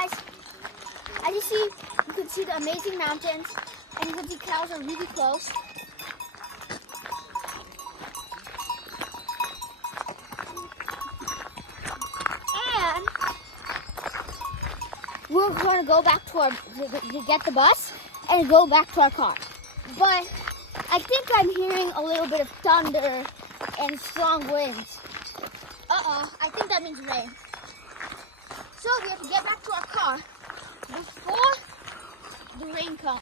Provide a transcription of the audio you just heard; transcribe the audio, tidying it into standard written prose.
guys, as you see, you can see the amazing mountains, and you can see cows are really close. And we're going to go back to get the bus and go back to our car. But I think I'm hearing a little bit of thunder and strong winds. I think that means rain. So we have to get back to our car before the rain comes.